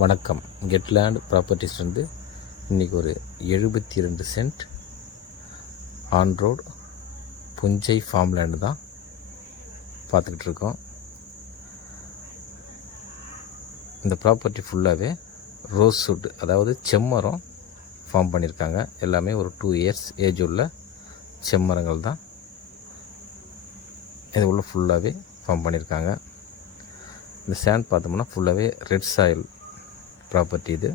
வணக்கம். கெட்லேண்ட் ப்ராப்பர்ட்டிஸ் வந்து இன்றைக்கி ஒரு 72 சென்ட் ஆன் ரோடு புஞ்சை ஃபார்ம் லேண்டு தான் பார்த்துக்கிட்டு இருக்கோம். இந்த ப்ராப்பர்ட்டி ஃபுல்லாகவே ரோஸ்வுட், அதாவது செம்மரம் ஃபார்ம் பண்ணியிருக்காங்க. எல்லாமே ஒரு 2 இயர்ஸ் ஏஜ் உள்ள செம்மரங்கள் தான் இது உள்ள ஃபுல்லாகவே ஃபார்ம் பண்ணியிருக்காங்க. இந்த சேண்ட் பார்த்தோம்னா ஃபுல்லாகவே ரெட் சாயில் ப்ராப்பர்ட்டி. இது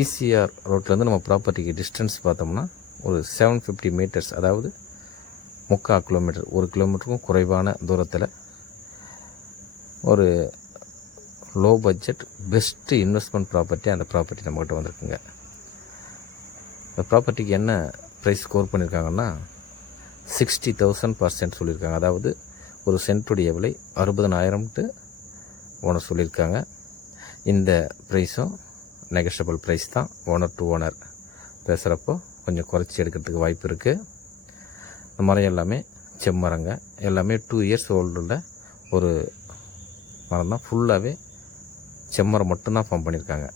ஈசிஆர் ரோட்லேருந்து நம்ம ப்ராப்பர்ட்டிக்கு டிஸ்டன்ஸ் பார்த்தோம்னா ஒரு 750 மீட்டர்ஸ், அதாவது 3/4 கிலோமீட்டர், 1 கிலோமீட்டருக்கும் குறைவான தூரத்தில் ஒரு low budget best investment property அந்த ப்ராப்பர்ட்டி நம்மகிட்ட வந்திருக்குங்க. இந்த ப்ராப்பர்ட்டிக்கு என்ன ப்ரைஸ் ஸ்கோர் பண்ணியிருக்காங்கன்னா 60,000% சொல்லியிருக்காங்க. அதாவது ஒரு சென்ட்டுடைய விலை 60,000 ஓனர் சொல்லியிருக்காங்க. இந்த ப்ரைஸும் நெகஷியபிள் ப்ரைஸ் தான். ஓனர் டு ஓனர் பேசுகிறப்போ கொஞ்சம் குறைச்சி எடுக்கிறதுக்கு வாய்ப்பு இருக்குது. இந்த மரம் எல்லாமே செம்மரங்க, எல்லாமே 2 இயர்ஸ் ஓல்டுள்ள ஒரு மரம் தான். ஃபுல்லாகவே செம்மரம் மட்டும்தான் ஃபார்ம் பண்ணியிருக்காங்க.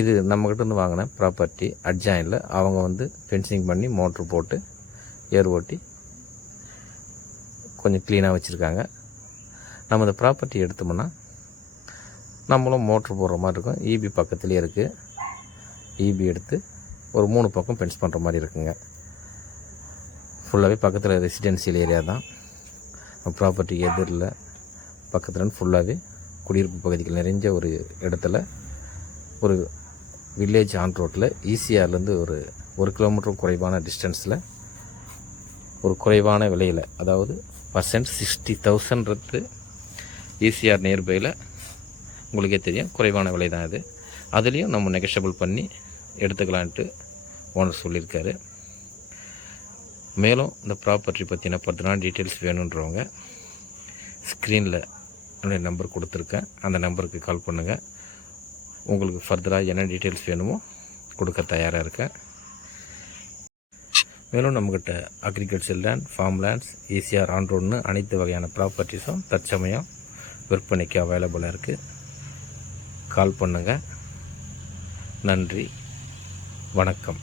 இது நம்மக்கிட்ட வாங்கின ப்ராப்பர்ட்டி அட்ஜாயினில் அவங்க வந்து ஃபென்சிங் பண்ணி மோட்ரு போட்டு ஏர் ஓட்டி கொஞ்சம் க்ளீனாக வச்சுருக்காங்க. நம்ம இந்த ப்ராப்பர்ட்டி எடுத்தோம்னா நம்மளும் மோட்ரு போடுற மாதிரி இருக்கும். இபி பக்கத்துலேயே இருக்குது. இபி எடுத்து ஒரு 3 பக்கம் ஃபென்ஸ் பண்ணுற மாதிரி இருக்குங்க. ஃபுல்லாகவே பக்கத்தில் ரெசிடென்சியல் ஏரியா தான். ப்ராப்பர்ட்டிக்கு எதிரில் பக்கத்தில் ஃபுல்லாகவே குடியிருப்பு பகுதிகள் நிறைஞ்ச ஒரு இடத்துல ஒரு வில்லேஜ் ஆன் ரோட்டில் ஈசிஆர்லேருந்து ஒரு 1 கிலோமீட்டரும் குறைவான டிஸ்டன்ஸில் ஒரு குறைவான விலையில், அதாவது பர்சன்ட் 60,000 ஈசிஆர் நியர்பையில் உங்களுக்கே தெரியும், குறைவான விலை தான் இது. அதுலேயும் நம்ம நெகஷியபிள் பண்ணி எடுத்துக்கலான்ட்டு ஓனர் சொல்லியிருக்காரு. மேலும் இந்த ப்ராப்பர்ட்டி பற்றின பற்றின டீட்டெயில்ஸ் வேணுன்றவங்க ஸ்க்ரீனில் என்னுடைய நம்பர் கொடுத்துருக்கேன். அந்த நம்பருக்கு கால் பண்ணுங்கள். உங்களுக்கு ஃபர்தராக என்ன டீட்டெயில்ஸ் வேணுமோ கொடுக்க தயாராக இருக்கேன். மேலும் நம்மக்கிட்ட agriculture land, farm lands, ECR on ரோடுன்னு அனைத்து வகையான ப்ராப்பர்ட்டிஸும் தற்சமயம் விற்பனைக்கு அவைலபிளாக இருக்குது. கால் பண்ணுங்கள். நன்றி, வணக்கம்.